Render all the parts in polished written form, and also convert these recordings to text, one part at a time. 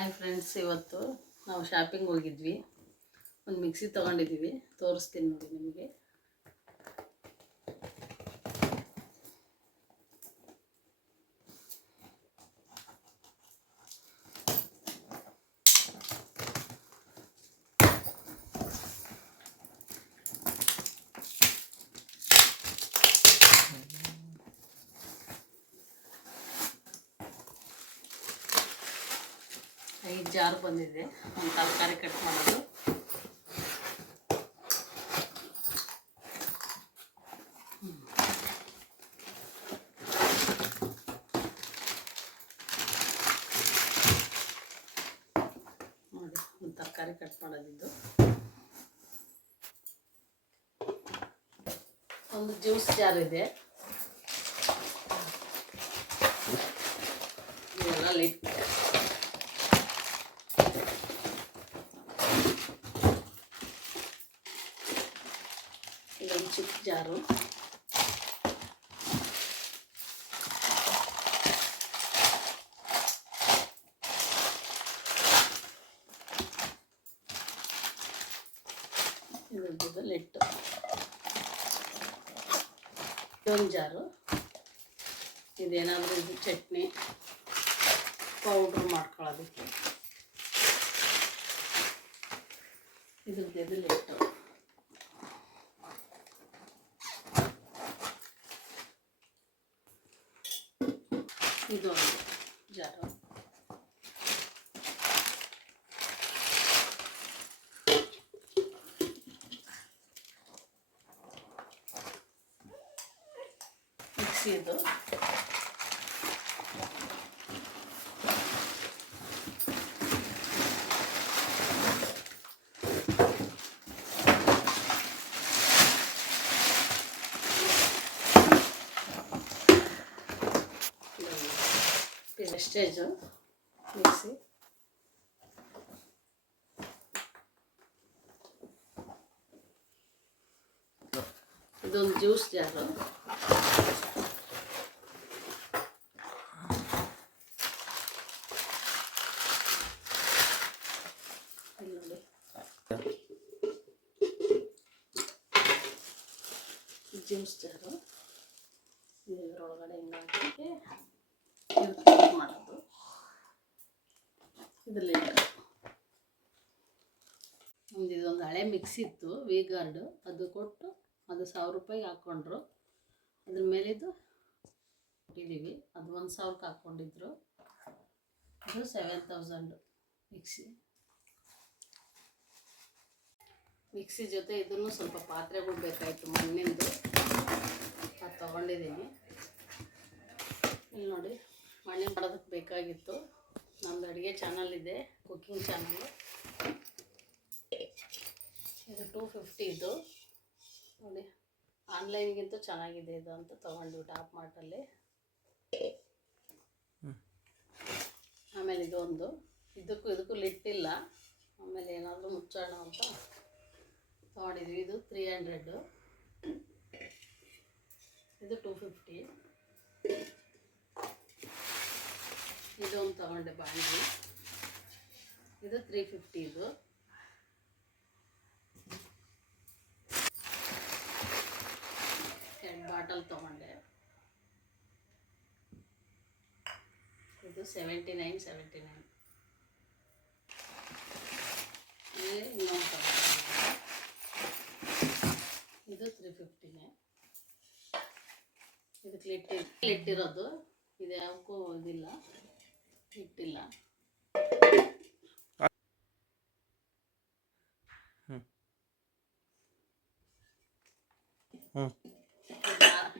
Hi friends, ಇವತ್ತು ನಾವು shopping ಹೋಗಿದ್ವಿ. ಒಂದು ಮಿಕ್ಸಿ ತೊಗೊಂಡಿದ್ದೀವಿ, ತೋರಿಸ್ತೀನಿ ನೋಡಿ ನಿಮಗೆ. ಐದು ಜಾರ್ ಬಂದಿದೆ. ಒಂದು ತರಕಾರಿ ಕಟ್ ಮಾಡೋದು. ನೋಡಿ, ಒಂದು ತರಕಾರಿ ಕಟ್ ಮಾಡೋದಿದ್ದು. ಒಂದು ಜ್ಯೂಸ್ ಜಾರ್ ಇದೆ. ಇದೆಲ್ಲ ಲಿಟ್. ಇದೊಂದು ಚಿಕ್ಕ ಜಾರು. ಇದೊಂದು ಲಿಟ್ಟು. ಇದೊಂದು ಜಾರು. ಇದೇನಾದರೂ ಇದು ಚಟ್ನಿ ಪೌಡ್ರ್ ಮಾಡ್ಕೊಳ್ಳೋದಕ್ಕೆ. ಇದ್ರದ್ದು ಲಿಟ್ಟು. ಇದೊಂದು ಜಾರು. ಮಿಕ್ಸಿ ಇದು. ವೆಸ್ಟೇಜು ಮಿಕ್ಸಿ. ಇದೊಂದು ಜ್ಯೂಸ್ ಜಾರು. ಜ್ಯೂಸ್ ಜಾರು. ಇದರೊಳಗಡೆ ಹಿಂಗಾಗಿ ಮಾಡೋದು. ಇದರಲ್ಲಿ ನಮ್ದು ಇದೊಂದು ಹಳೆ ಮಿಕ್ಸಿ ಇತ್ತು, ವಿ ಗಾರ್ಡು. ಅದು ಕೊಟ್ಟು ಅದು 1000 ರೂಪಾಯಿಗೆ ಹಾಕ್ಕೊಂಡ್ರು. ಅದ್ರ ಮೇಲಿದ್ದು ಕೊಟ್ಟಿದ್ದೀವಿ. ಅದು 1000ಕ್ಕೆ ಹಾಕ್ಕೊಂಡಿದ್ರು. ಅದು 7000 ಮಿಕ್ಸಿ. ಮಿಕ್ಸಿ ಜೊತೆ ಇದನ್ನು ಸ್ವಲ್ಪ ಪಾತ್ರೆಗಳು ಬೇಕಾಯಿತು, ಮಣ್ಣಿಂದು. ಅದು ತೊಗೊಂಡಿದ್ದೀನಿ. ಇಲ್ಲಿ ನೋಡಿ, ಮಣ್ಣಿನ ಮಾಡೋದಕ್ಕೆ ಬೇಕಾಗಿತ್ತು. ನಮ್ಮದು ಅಡುಗೆ ಚಾನಲ್ ಇದೆ, ಕುಕ್ಕಿಂಗ್ ಚಾನಲ್ಲು. ಇದು 250 ಇದು. ನೋಡಿ, ಆನ್ಲೈನ್ಗಿಂತ ಚೆನ್ನಾಗಿದೆ ಇದು ಅಂತ ತೊಗೊಂಡ್ವಿ ಟಾಪ್ ಮಾರ್ಟಲ್ಲಿ. ಆಮೇಲೆ ಇದೊಂದು, ಇದಕ್ಕೂ ಲಿಟ್ಟಿಲ್ಲ. ಆಮೇಲೆ ಏನಾದರೂ ಮುಚ್ಚೋಣ ಅಂತ ತೊಗೊಂಡಿದ್ವಿ. ಇದು 300. ಇದು 250. ಇದೊಂದು ತೊಗೊಂಡೆ ಬಾಂಡ್ಲಿ. ಇದು 350 ಇದು. ಬಾಟಲ್ ತೊಗೊಂಡೆ. ಇದು 79. ಇನ್ನೊಂದು ತೊಗೊಂಡೆ. ಇದು 350. ಇದಕ್ಕೆ ಲಿಟ್ಟಿರೋದು. ಇದು ಯಾವಕ್ಕೂ ಇದಿಲ್ಲ, ಇಟ್ಟಿಲ್ಲ.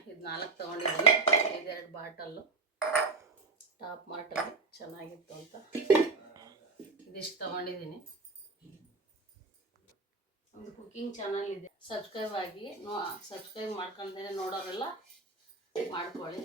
ಇದು 4 ತೊಗೊಂಡಿದ್ದೀನಿ. ಇದೆರಡು ಬಾಟಲ್ಲು ಟಾಪ್ ಮಾರ್ಟಲ್ಲಿ ಚೆನ್ನಾಗಿತ್ತು ಅಂತ ಇದಿಷ್ಟು ತೊಗೊಂಡಿದ್ದೀನಿ. ಒಂದು ಕುಕ್ಕಿಂಗ್ ಚಾನಲ್ ಇದೆ, ಸಬ್ಸ್ಕ್ರೈಬ್ ಆಗಿ. ಸಬ್ಸ್ಕ್ರೈಬ್ ಮಾಡ್ಕೊಂಡೇ ನೋಡೋರೆಲ್ಲ ಮಾಡ್ಕೊಳ್ಳಿ.